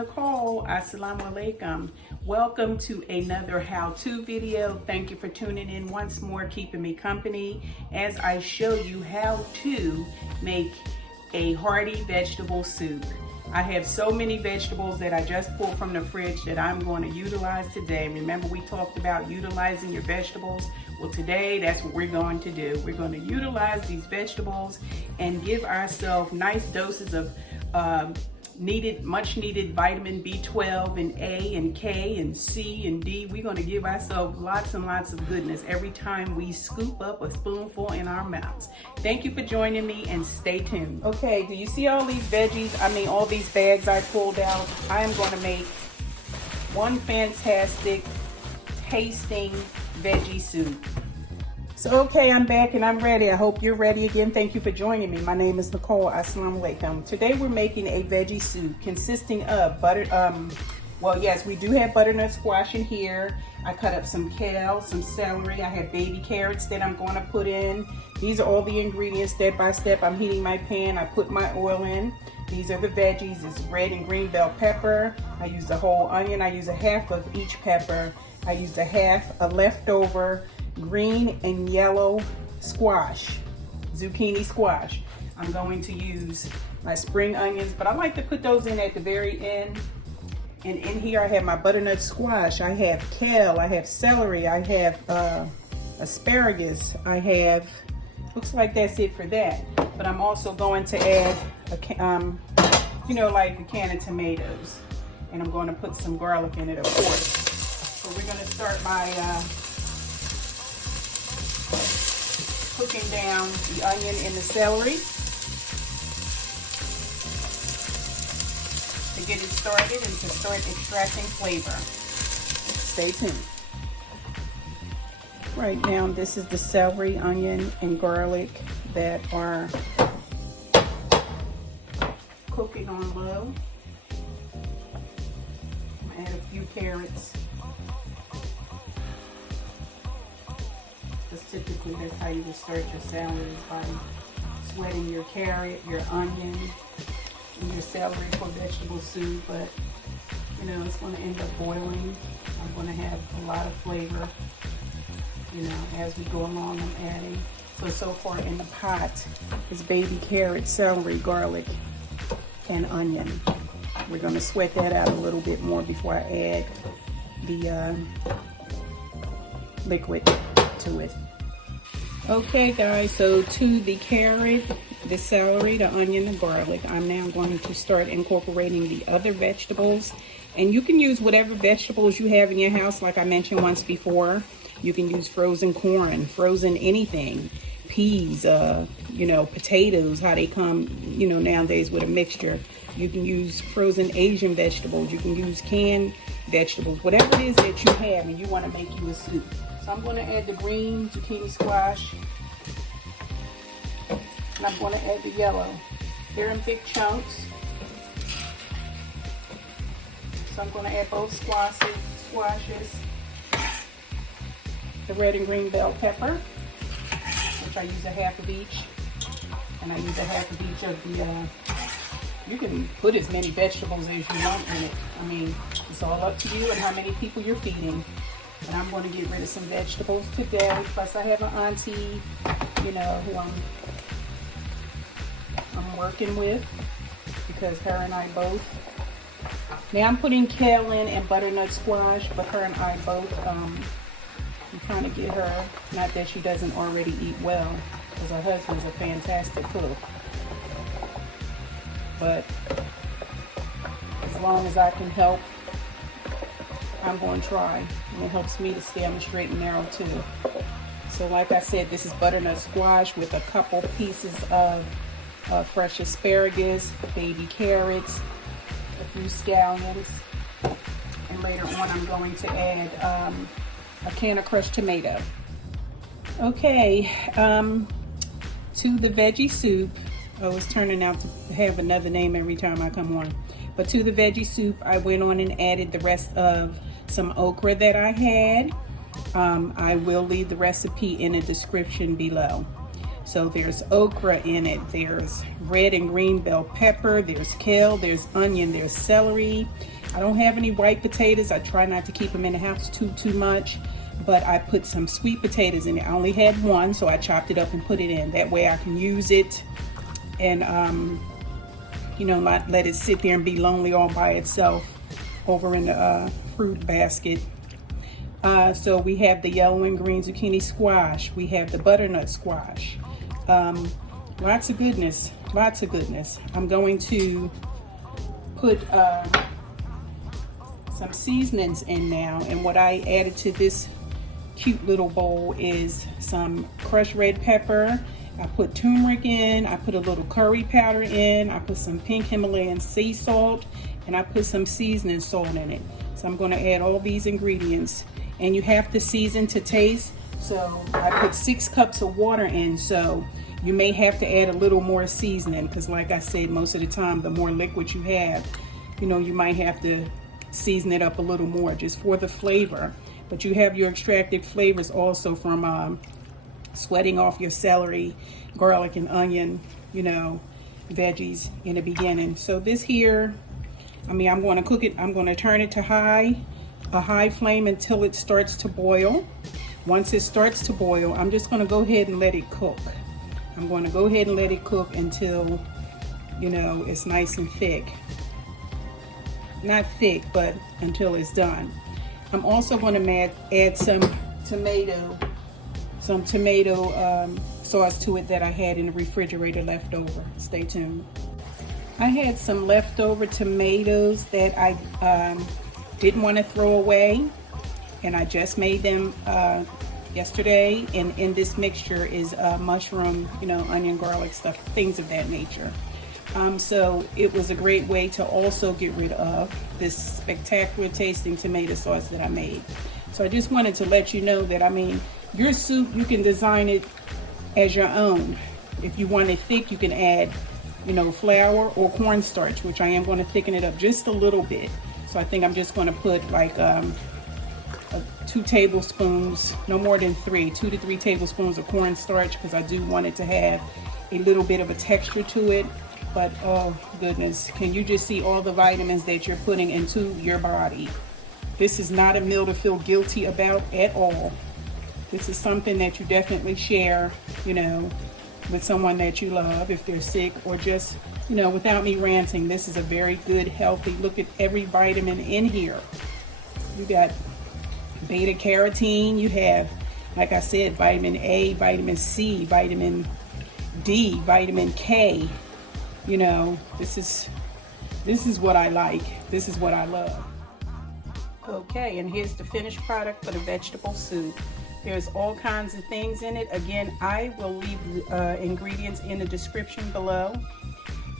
Nicole. Assalamu alaikum. Welcome to another how-to video. Thank you for tuning in once more, keeping me company as I show you how to make a hearty vegetable soup. I have so many vegetables that I just pulled from the fridge that I'm going to utilize today. Remember, we talked about utilizing your vegetables. Well, today that's what we're going to do. We're going to utilize these vegetables and give ourselves nice doses of much needed vitamin B12 and A and K and C and D. We're going to give ourselves lots and lots of goodness every time we scoop up a spoonful in our mouths. Thank you for joining me and stay tuned. Okay, do you see all these veggies? All these bags I pulled out. I am going to make one fantastic tasting veggie soup. So okay, I'm back and I'm ready. I hope you're ready again. Thank you for joining me. My name is Nicole. Assalamu alaikum. Today we're making a veggie soup consisting of well, yes, we do have butternut squash in here. I cut up some kale, some celery. I have baby carrots that I'm going to put in. These are all the ingredients step by step. I'm heating my pan. I put my oil in. These are the veggies. It's red and green bell pepper. I use a whole onion. I use a half of each pepper. I used a leftover green and yellow squash, zucchini squash. I'm going to use my spring onions, but I like to put those in at the very end. And in here I have my butternut squash, I have kale, I have celery, I have asparagus, I have, looks like that's it for that. But I'm also going to add like a can of tomatoes, and I'm going to put some garlic in it, of course. So we're going to start by cooking down the onion and the celery to get it started and to start extracting flavor. Stay tuned. Right now, this is the celery, onion, and garlic that are cooking on low. I'm gonna add a few carrots. Typically, that's how you would start your salad, is by sweating your carrot, your onion, and your celery for vegetable soup. But it's going to end up boiling. I'm going to have a lot of flavor, as we go along. I'm adding. So far in the pot is baby carrot, celery, garlic, and onion. We're going to sweat that out a little bit more before I add the liquid to it. Okay guys, so to the carrot, the celery, the onion, the garlic, I'm now going to start incorporating the other vegetables. And you can use whatever vegetables you have in your house. Like I mentioned once before, you can use frozen corn, frozen anything, peas, potatoes, how they come, nowadays with a mixture. You can use frozen Asian vegetables. You can use canned vegetables, whatever it is that you have and you want to make you a soup. So I'm going to add the green zucchini squash, and I'm going to add the yellow. They're in big chunks. So I'm going to add both squashes, the red and green bell pepper, which I use a half of each, and I use a half of each of the, you can put as many vegetables as you want in it. It's all up to you and how many people you're feeding. And I'm going to get rid of some vegetables today. Plus I have an auntie, who I'm working with, because her and I both. Now I'm putting kale in and butternut squash, but her and I both, I'm trying to get her, not that she doesn't already eat well, because her husband's a fantastic cook. But as long as I can help, I'm going to try. And it helps me to stay on the straight and narrow too. So like I said, this is butternut squash with a couple pieces of fresh asparagus, baby carrots, a few scallions, and later on I'm going to add a can of crushed tomato. Okay, to the veggie soup. Oh, it's turning out to have another name every time I come on. But to the veggie soup, I went on and added the rest of some okra that I had. I will leave the recipe in the description below. So there's okra in it, there's red and green bell pepper, there's kale, there's onion, there's celery. I don't have any white potatoes. I try not to keep them in the house too much, but I put some sweet potatoes in it. I only had one, so I chopped it up and put it in. That way I can use it and you know, not let it sit there and be lonely all by itself over in the fruit basket. So we have the yellow and green zucchini squash. We have the butternut squash. Lots of goodness, lots of goodness. I'm going to put some seasonings in now, and what I added to this cute little bowl is some crushed red pepper. I put turmeric in, I put a little curry powder in, I put some pink Himalayan sea salt, and I put some seasoning salt in it. So I'm going to add all these ingredients, and you have to season to taste. So I put 6 cups of water in, so you may have to add a little more seasoning, because like I said, most of the time the more liquid you have, you know, you might have to season it up a little more just for the flavor. But you have your extracted flavors also from sweating off your celery, garlic and onion, you know, veggies in the beginning. So this here, I mean, I'm going to cook it, I'm going to turn it to a high flame until it starts to boil. Once it starts to boil, I'm just going to go ahead and let it cook. I'm going to go ahead and let it cook until, you know, it's nice and thick. Not thick, but until it's done. I'm also going to add some tomato sauce to it that I had in the refrigerator left over. Stay tuned. I had some leftover tomatoes that I didn't want to throw away, and I just made them yesterday, and in this mixture is mushroom, you know, onion, garlic stuff, things of that nature. So it was a great way to also get rid of this spectacular tasting tomato sauce that I made. So I just wanted to let you know that, I mean, your soup, you can design it as your own. If you want it thick, you can add, you know, flour or cornstarch, which I am going to thicken it up just a little bit. So I think I'm just going to put like 2 tablespoons, no more than 2 to 3 tablespoons of cornstarch, because I do want it to have a little bit of a texture to it. But oh goodness, can you just see all the vitamins that you're putting into your body? This is not a meal to feel guilty about at all. This is something that you definitely share, you know, with someone that you love if they're sick, or just, you know, without me ranting. This is a very good, healthy, look at every vitamin in here. You got beta carotene, you have, like I said, vitamin A, vitamin C, vitamin D, vitamin K. You know, this is what I like. This is what I love. Okay, and here's the finished product for the vegetable soup. There's all kinds of things in it. Again, I will leave the ingredients in the description below.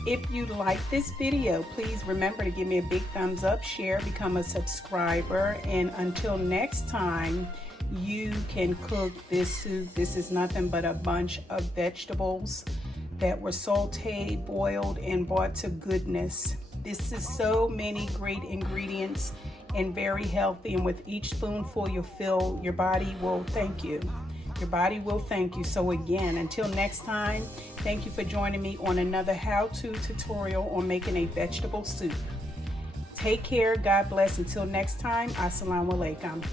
If you like this video, please remember to give me a big thumbs up, share, become a subscriber, and until next time, you can cook this soup. This is nothing but a bunch of vegetables that were sauteed, boiled, and brought to goodness. This is so many great ingredients and very healthy, and with each spoonful you'll feel your body will thank you. Your body will thank you. So again, until next time, thank you for joining me on another how-to tutorial on making a vegetable soup. Take care, God bless. Until next time, Assalamu alaikum.